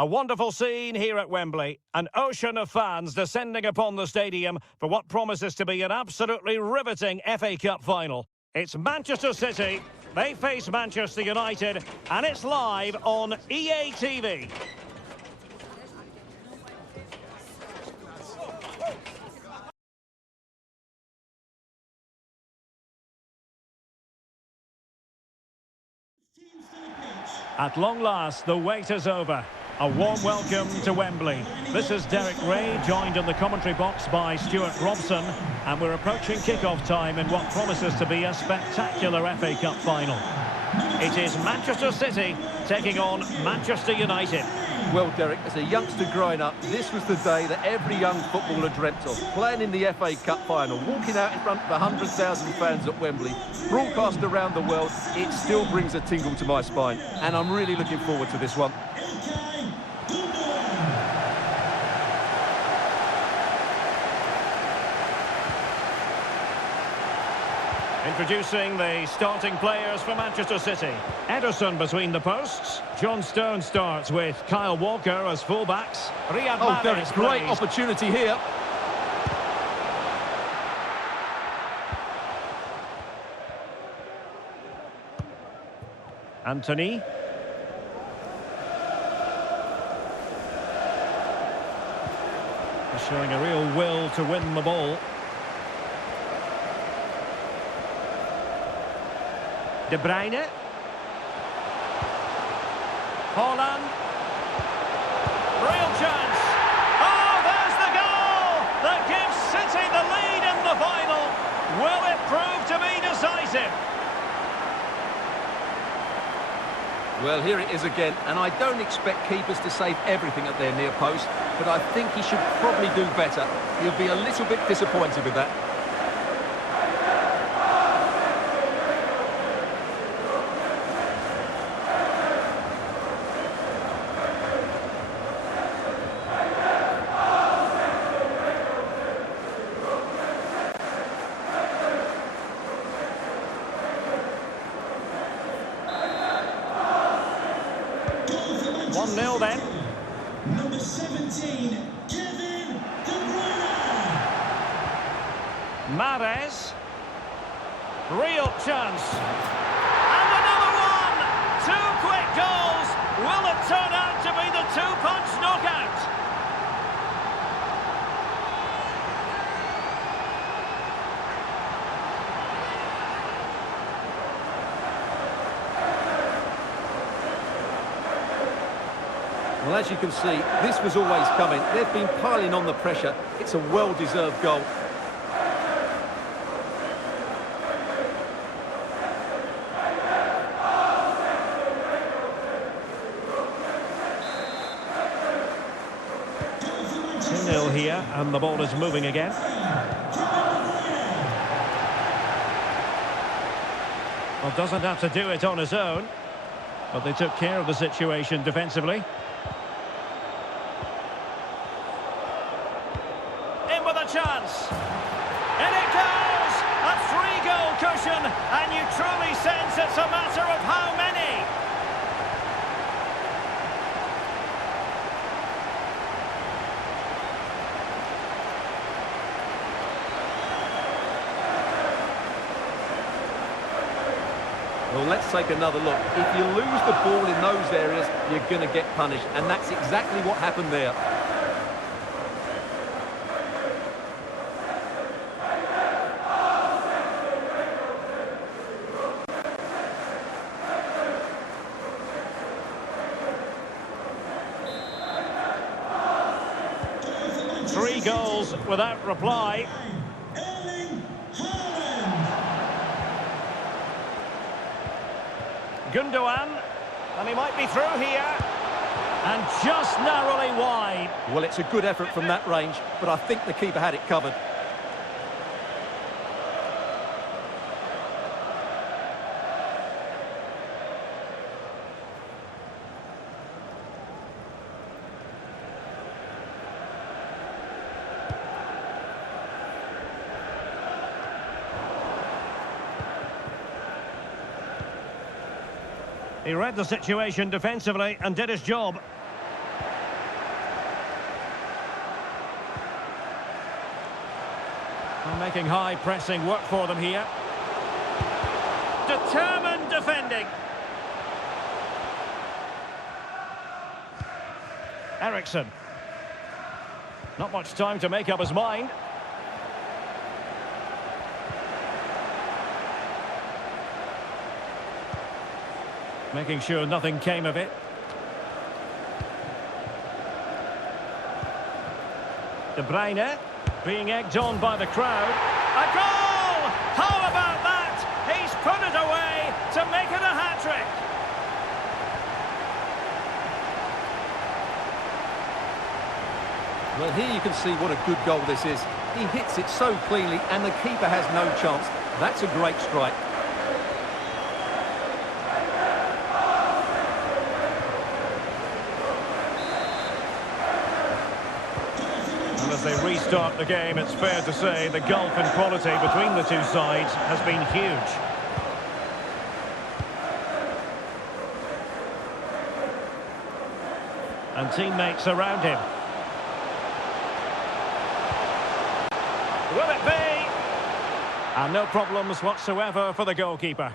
A wonderful scene here at Wembley. An ocean of fans descending upon the stadium for what promises to be an absolutely riveting FA Cup final. It's Manchester City, they face Manchester United, and it's live on EA TV. At long last, the wait is over. A warm welcome to Wembley. This is Derek Ray, joined in the commentary box by Stuart Robson, and we're approaching kick-off time in what promises to be a spectacular FA Cup final. It is Manchester City taking on Manchester United. Well, Derek, as a youngster growing up, this was the day that every young footballer dreamt of. Playing in the FA Cup final, walking out in front of 100,000 fans at Wembley, broadcast around the world, it still brings a tingle to my spine. And I'm really looking forward to this one. Introducing the starting players for Manchester City. Ederson between the posts. John Stones starts with Kyle Walker as fullbacks. Riyad Mahrez Derek, great plays. opportunity here. Anthony. He's showing a real will to win the ball. De Bruyne. Haaland. Real chance. Oh, there's the goal that gives City the lead in the final. Will it prove to be decisive? Well, here it is again, and I don't expect keepers to save everything at their near post, but I think he should probably do better. He'll be a little bit disappointed with that. Then. Number 17, Kevin De Bruyne. Mahrez. Real chance. And another one! Two quick goals. Will it turn out to be the two-punch knockout? Well, as you can see, this was always coming. They've been piling on the pressure. It's a well-deserved goal. Nil here, and the ball is moving again. Well, doesn't have to do it on his own, but they took care of the situation defensively. Chance. In it goes! A three-goal cushion, and you truly sense it's a matter of how many. Well, let's take another look. If you lose the ball in those areas, you're going to get punished, and that's exactly what happened there. Three goals without reply. Gundogan, and he might be through here, and just narrowly wide. Well, it's a good effort from that range, but I think the keeper had it covered. He read the situation defensively and did his job. Well, making high pressing work for them here. Determined defending. Ericsson. Not much time to make up his mind. Making sure nothing came of it. De Bruyne being egged on by the crowd. A goal! How about that? He's put it away to make it a hat-trick. Well, here you can see what a good goal this is. He hits it so cleanly and the keeper has no chance. That's a great strike. And as they restart the game, it's fair to say the gulf in quality between the two sides has been huge. And teammates around him. Will it be? And no problems whatsoever for the goalkeeper.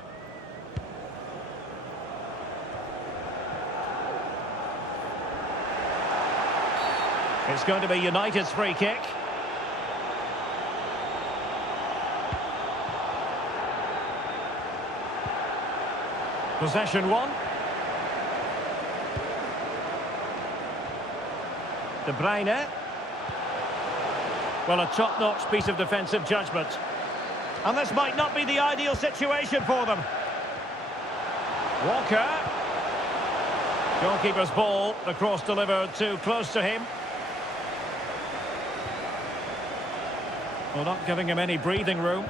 It's going to be United's free kick. Possession one. De Bruyne. Well, a top-notch piece of defensive judgment. And this might not be the ideal situation for them. Walker. Goalkeeper's ball. The cross delivered too close to him. Well, not giving him any breathing room.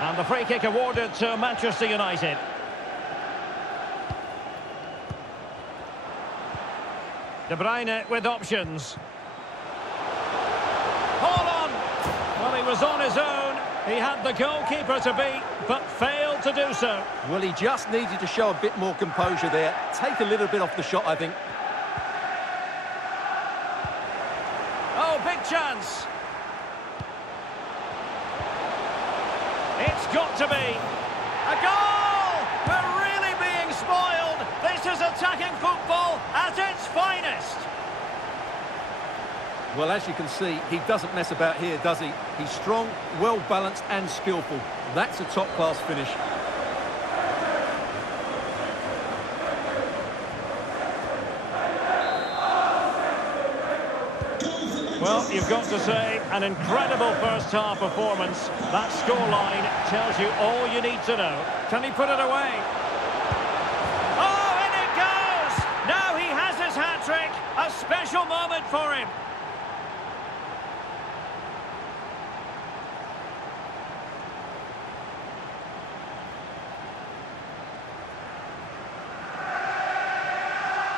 And the free kick awarded to Manchester United. De Bruyne with options. Hold on! Well, he was on his own. He had the goalkeeper to beat, but failed to do so. Well, he just needed to show a bit more composure there. Take a little bit off the shot, I think. Oh, big chance. It's got to be. A goal! We're really being spoiled. This is attacking football at its finest. Well, as you can see, he doesn't mess about here, does he? He's strong, well-balanced and skillful. That's a top-class finish. Well, you've got to say, an incredible first-half performance. That scoreline tells you all you need to know. Can he put it away? Oh, in it goes! Now he has his hat-trick. A special moment for him.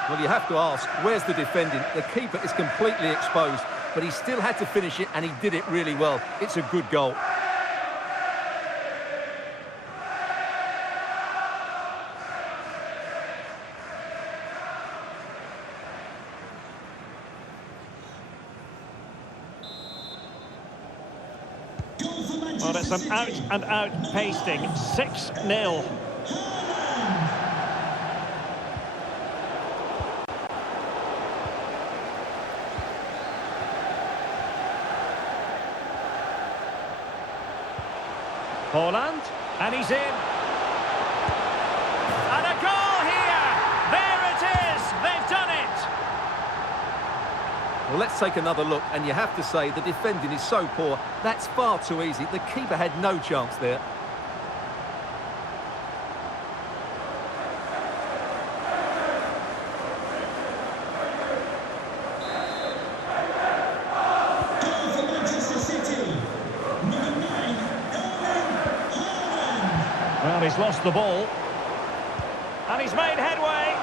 Well, you have to ask, where's the defending? The keeper is completely exposed, but he still had to finish it, and he did it really well. It's a good goal. Well, it's an out-and-out pasting. 6-0. Holland, and he's in. And a goal here! There it is! They've done it! Well, let's take another look, and you have to say the defending is so poor. That's far too easy. The keeper had no chance there. Well, he's lost the ball. And he's made headway.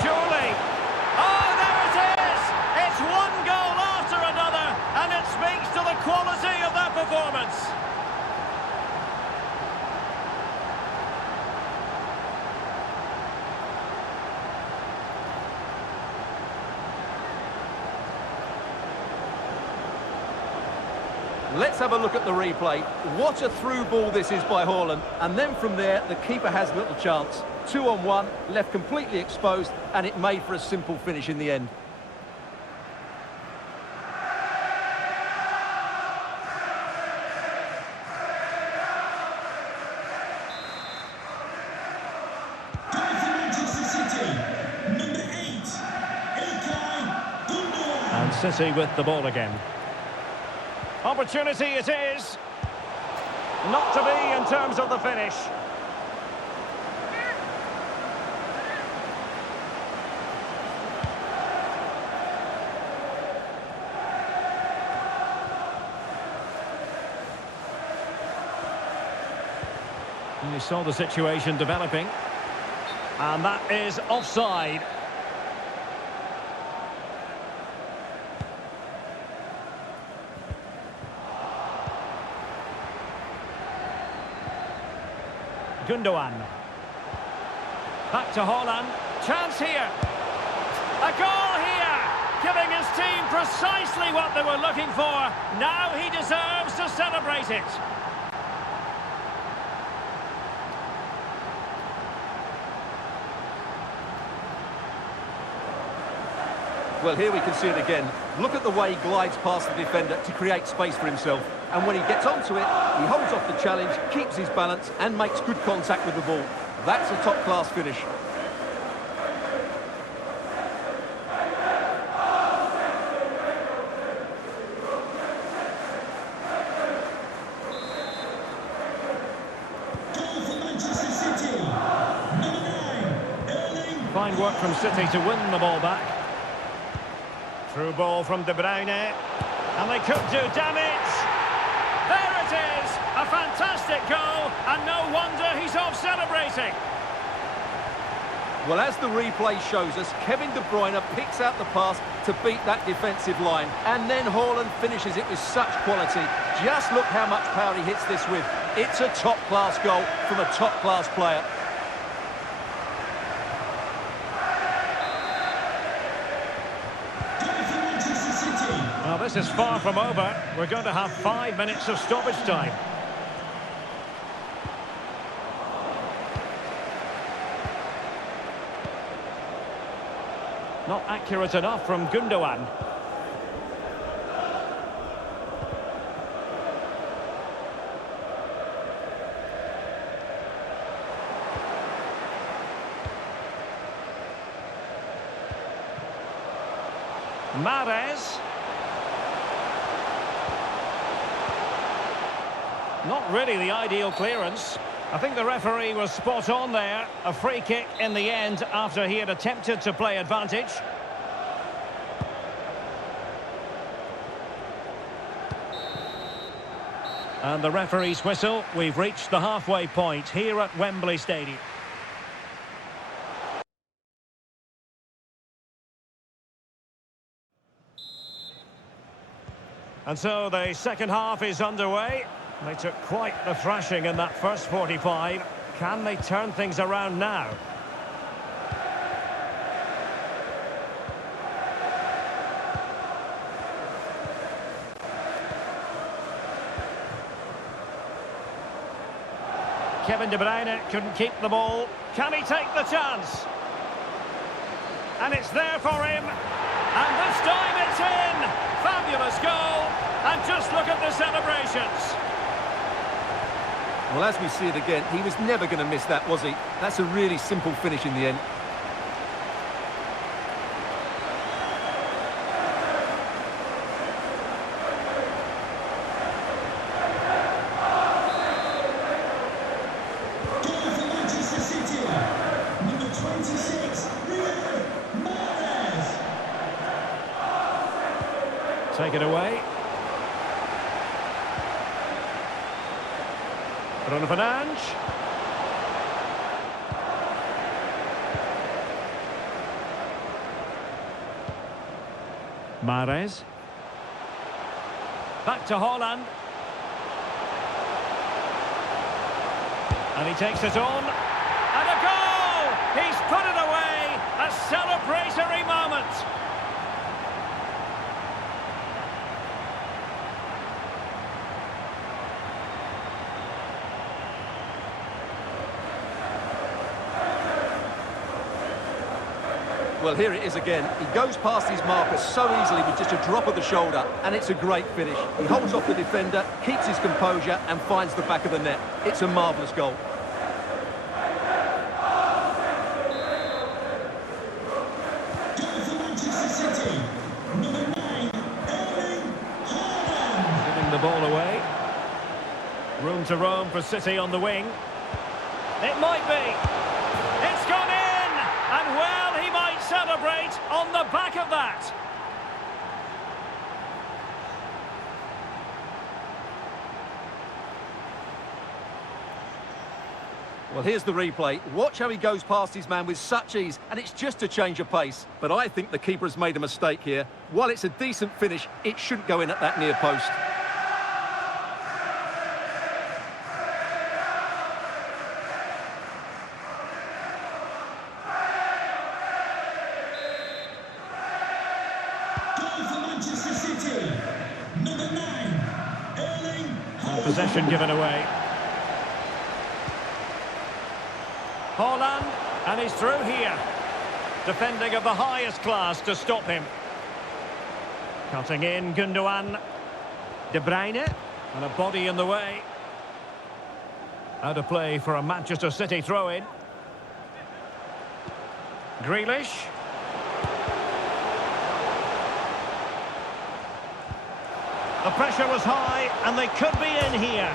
Surely. Oh, there it is! It's one goal after another, and it speaks to the quality of their performance. Let's have a look at the replay. What a through ball this is by Haaland. And then from there, the keeper has little chance. 2-on-1, left completely exposed, and it made for a simple finish in the end. And City with the ball again. Opportunity it is. Not to be in terms of the finish. You saw the situation developing. And that is offside. Gundogan. Back to Haaland. Chance here. A goal here. Giving his team precisely what they were looking for. Now he deserves to celebrate it. Well, here we can see it again. Look at the way he glides past the defender to create space for himself. And when he gets onto it, he holds off the challenge, keeps his balance, and makes good contact with the ball. That's a top-class finish. Fine work from City to win the ball back. Through ball from De Bruyne. And they could do damage. There it is! A fantastic goal, and no wonder he's off celebrating. Well, as the replay shows us, Kevin De Bruyne picks out the pass to beat that defensive line. And then Haaland finishes it with such quality. Just look how much power he hits this with. It's a top-class goal from a top-class player. Well, this is far from over. We're going to have 5 minutes of stoppage time. Not accurate enough from Gundogan. Mahrez. Not really the ideal clearance. I think the referee was spot on there. A free kick in the end after he had attempted to play advantage. And the referee's whistle. We've reached the halfway point here at Wembley Stadium. And so the second half is underway. They took quite the thrashing in that first 45. Can they turn things around now? Kevin De Bruyne couldn't keep the ball. Can he take the chance? And it's there for him. And this time it's in. Fabulous goal. And just look at the celebrations. Well, as we see it again, he was never going to miss that, was he? That's a really simple finish in the end. Take it away. Bruno Fernandes. Mahrez. Back to Haaland. And he takes it on. And a goal! He's put it away! A celebratory moment! Well, here it is again. He goes past his marker so easily with just a drop of the shoulder, and it's a great finish. He holds off the defender, keeps his composure, and finds the back of the net. It's a marvellous goal. Goal for Manchester City. Number 9, Erling Haaland. Giving the ball away. Room to roam for City on the wing. It might be. It's gone in! And well, he might celebrate on the back of that. Well, here's the replay. Watch how he goes past his man with such ease, and it's just a change of pace. But I think the keeper has made a mistake here. While it's a decent finish, it shouldn't go in at that near post. Goal for Manchester City. Number 9, Erling Haaland. Possession given away. Haaland, and he's through here. Defending of the highest class to stop him. Cutting in, Gundogan. De Bruyne, and a body in the way. Out of play for a Manchester City throw-in. Grealish. The pressure was high, and they could be in here.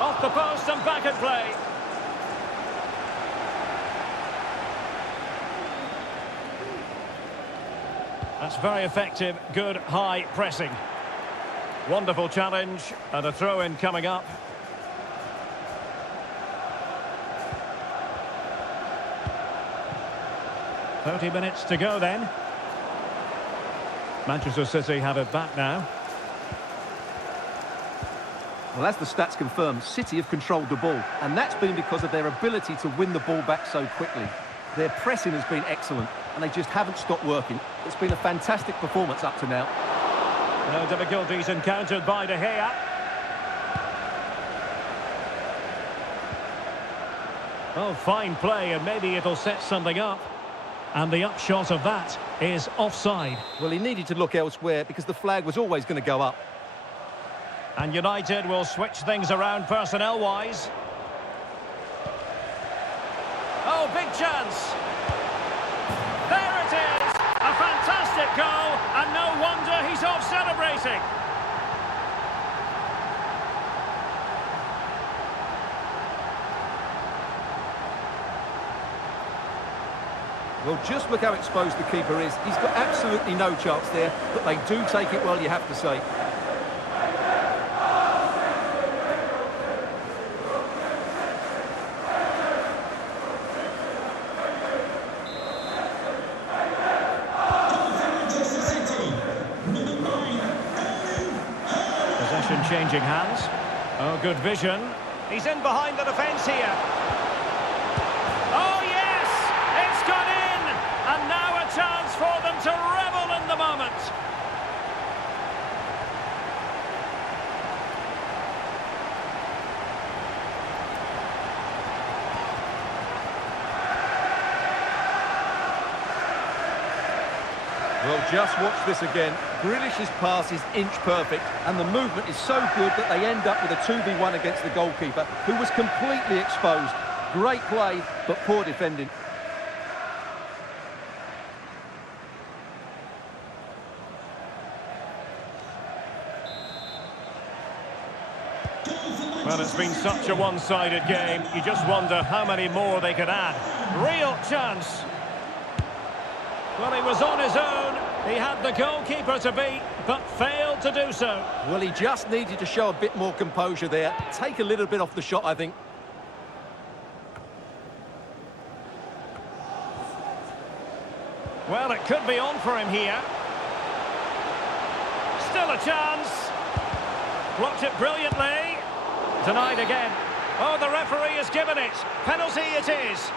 Off the post and back at play. That's very effective, good high pressing. Wonderful challenge, and a throw-in coming up. "30 minutes to go then. Manchester City have it back now. Well, as the stats confirm, City have controlled the ball, and that's been because of their ability to win the ball back so quickly. Their pressing has been excellent, and they just haven't stopped working. It's been a fantastic performance up to now. No difficulties encountered by De Gea. Oh, fine play, and maybe it'll set something up. And the upshot of that is offside. Well, he needed to look elsewhere because the flag was always going to go up. And United will switch things around personnel-wise. Oh, big chance. There it is. A fantastic goal, and no wonder he's off celebrating. Well, just look how exposed the keeper is. He's got absolutely no chance there, but they do take it well, you have to say. Possession changing hands. Oh, good vision. He's in behind the defence here. Oh, yes! It's gone in! And now a chance for them to revel in the moment. Well, just watch this again. Grealish's pass is inch perfect, and the movement is so good that they end up with a 2v1 against the goalkeeper, who was completely exposed. Great play, but poor defending. Well, it's been such a one-sided game. You just wonder how many more they could add. Real chance. Well, he was on his own. He had the goalkeeper to beat, but failed to do so. Well, he just needed to show a bit more composure there. Take a little bit off the shot, I think. Well, it could be on for him here. Still a chance. Blocked it brilliantly. Denied again. Oh, the referee has given it. Penalty it is.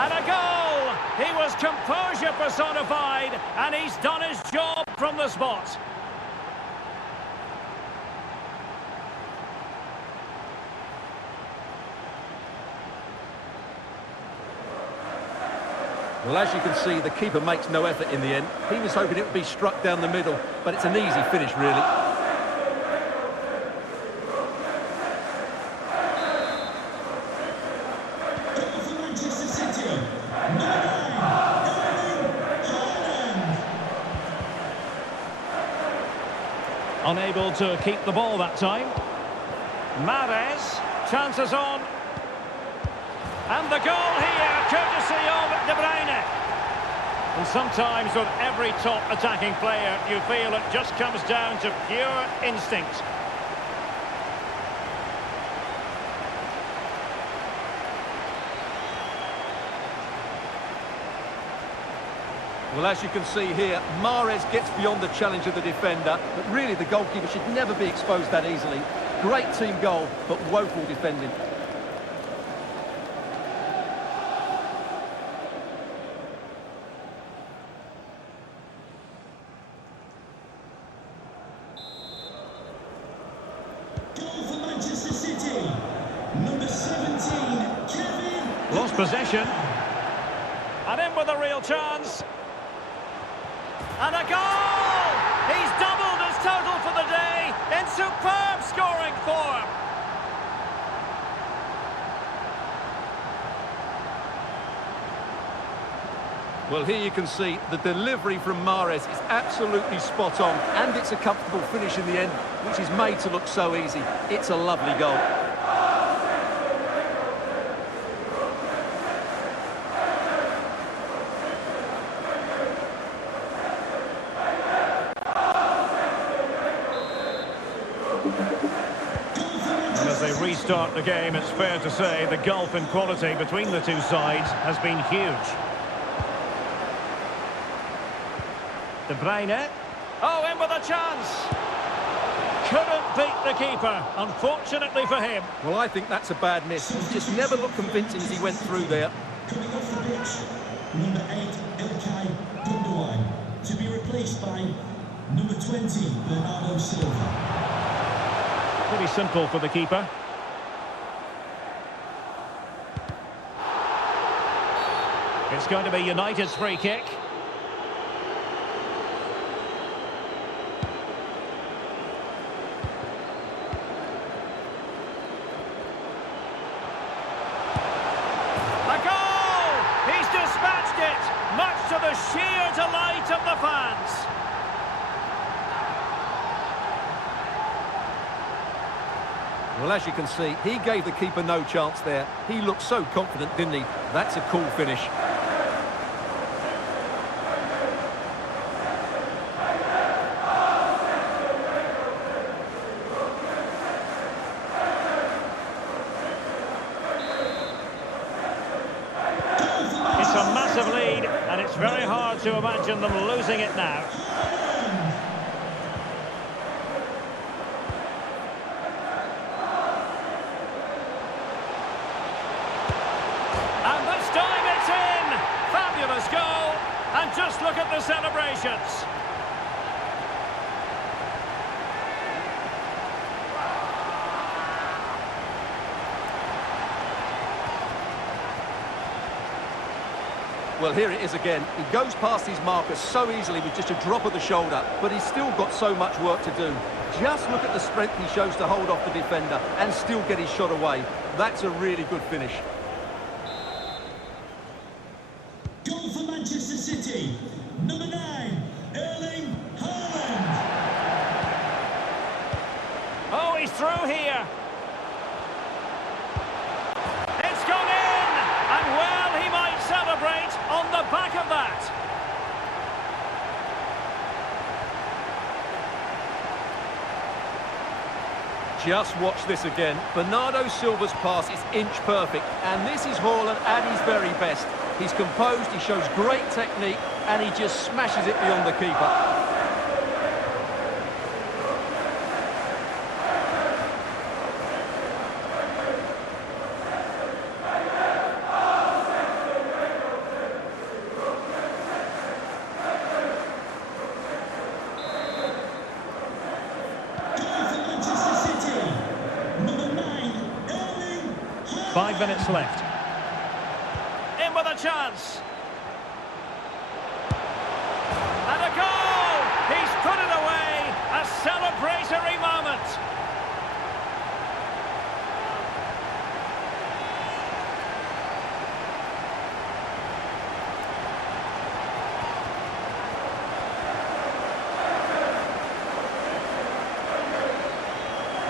And a goal! was composure personified, and he's done his job from the spot. Well, as you can see, the keeper makes no effort in the end. He was hoping it would be struck down the middle, but it's an easy finish, really. Goal for Manchester City. Number 9, Haaland. Unable to keep the ball that time. Mahrez, chances on. And the goal here, courtesy of De Bruyne. And sometimes with every top attacking player, you feel it just comes down to pure instinct. Well, as you can see here, Mahrez gets beyond the challenge of the defender, but really the goalkeeper should never be exposed that easily. Great team goal, but woeful defending. Goal for Manchester City. Number 17, Kevin. Lost possession. And in with a real chance. And a goal! He's doubled his total for the day in superb scoring form. Well, here you can see the delivery from Mahrez is absolutely spot on, and it's a comfortable finish in the end, which is made to look so easy. It's a lovely goal. And as they restart the game, it's fair to say the gulf in quality between the two sides has been huge. De Bruyne. Oh, in with a chance. Couldn't beat the keeper, unfortunately for him. Well, I think that's a bad miss. He just never looked convincing as he went through there. Coming off the pitch, number 8, Ilkay Gundogan. To be replaced by number 20, Bernardo Silva. Pretty simple for the keeper. It's going to be United's free kick. Much to the sheer delight of the fans. Well, as you can see, he gave the keeper no chance there. He looked so confident, didn't he? That's a cool finish. It's a massive lead, and it's very hard to imagine them losing it now. And this time it's in! Fabulous goal, and just look at the celebrations. Well, here it is again. He goes past his marker so easily with just a drop of the shoulder, but he's still got so much work to do. Just look at the strength he shows to hold off the defender and still get his shot away. That's a really good finish. Goal for Manchester City. Number 9, Erling Haaland. Oh, he's through here. It's gone in! And well, he might celebrate on the back of that. Just watch this again. Bernardo Silva's pass is inch perfect, and this is Haaland at his very best. He's composed, he shows great technique, and he just smashes it beyond the keeper. 5 minutes left. In with a chance. And a goal! He's put it away. A celebratory moment.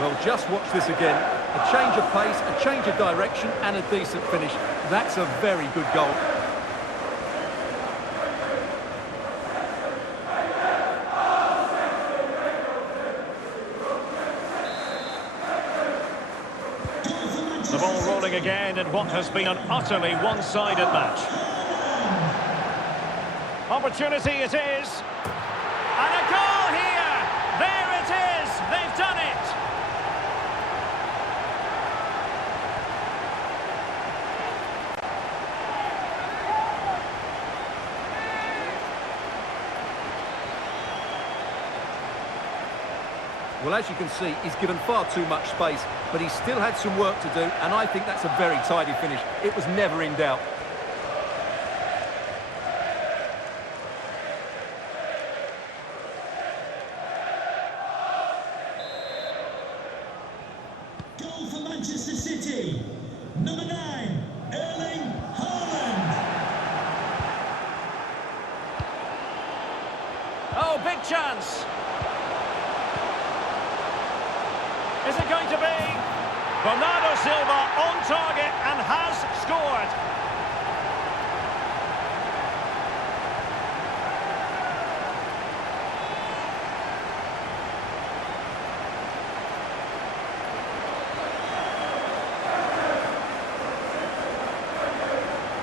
Well, just watch this again. A change of pace, a change of direction, and a decent finish. That's a very good goal. The ball rolling again in what has been an utterly one-sided match. Opportunity it is. And a goal here! There it is! They've done it! Well, as you can see, he's given far too much space, but he still had some work to do, and I think that's a very tidy finish. It was never in doubt. Goal for Manchester City. Number 9, Erling Haaland. Oh, big chance! Is it going to be? Bernardo Silva on target and has scored.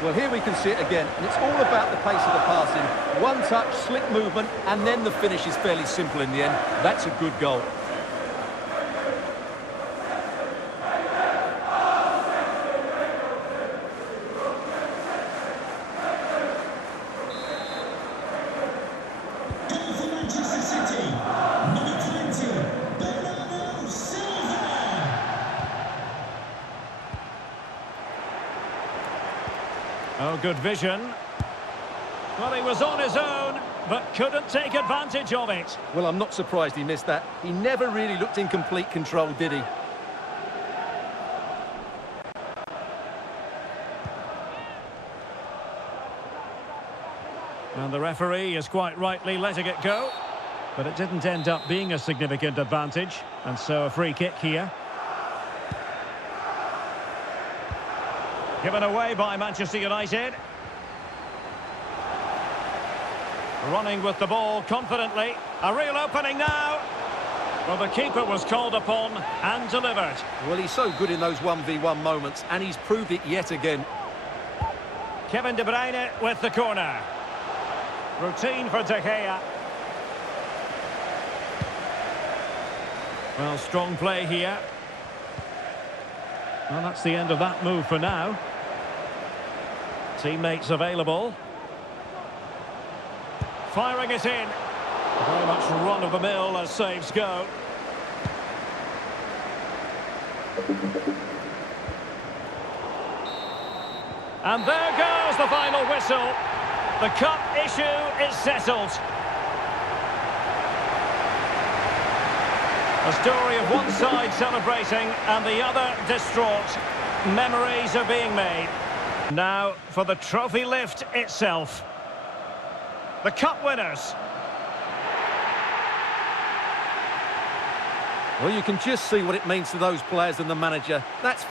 Well, here we can see it again, and it's all about the pace of the passing. One touch, slick movement, and then the finish is fairly simple in the end. That's a good goal. Goal for Manchester City. Number 20, Bernardo Silva. Oh, good vision. Well, he was on his own, but couldn't take advantage of it. Well, I'm not surprised he missed that. He never really looked in complete control, did he? And the referee is quite rightly letting it go. But it didn't end up being a significant advantage. And so a free kick here. Given away by Manchester United. Running with the ball confidently. A real opening now. Well, the keeper was called upon and delivered. Well, he's so good in those 1v1 moments, and he's proved it yet again. Kevin De Bruyne with the corner. Routine for De Gea. Well, strong play here. Well, that's the end of that move for now. Teammates available. Firing it in. Very much run-of-the-mill as saves go. And there goes the final whistle. The cup issue is settled. A story of one side celebrating and the other distraught. Memories are being made. Now for the trophy lift itself. The cup winners. Well, you can just see what it means to those players and the manager. That's